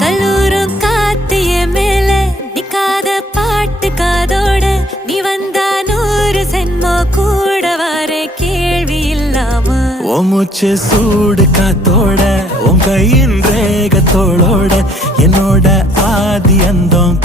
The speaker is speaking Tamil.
கல்லூரும் காத்திய மேல நிக்காத பாட்டு காதோட நீ வந்தா 100 சென்மோ கூட வர கேள்வி இல்லாம மூச்சு சூடு காத்தோட உன் கையின் ரேகத்தோளோட என்னோட ஆதி அந்தம்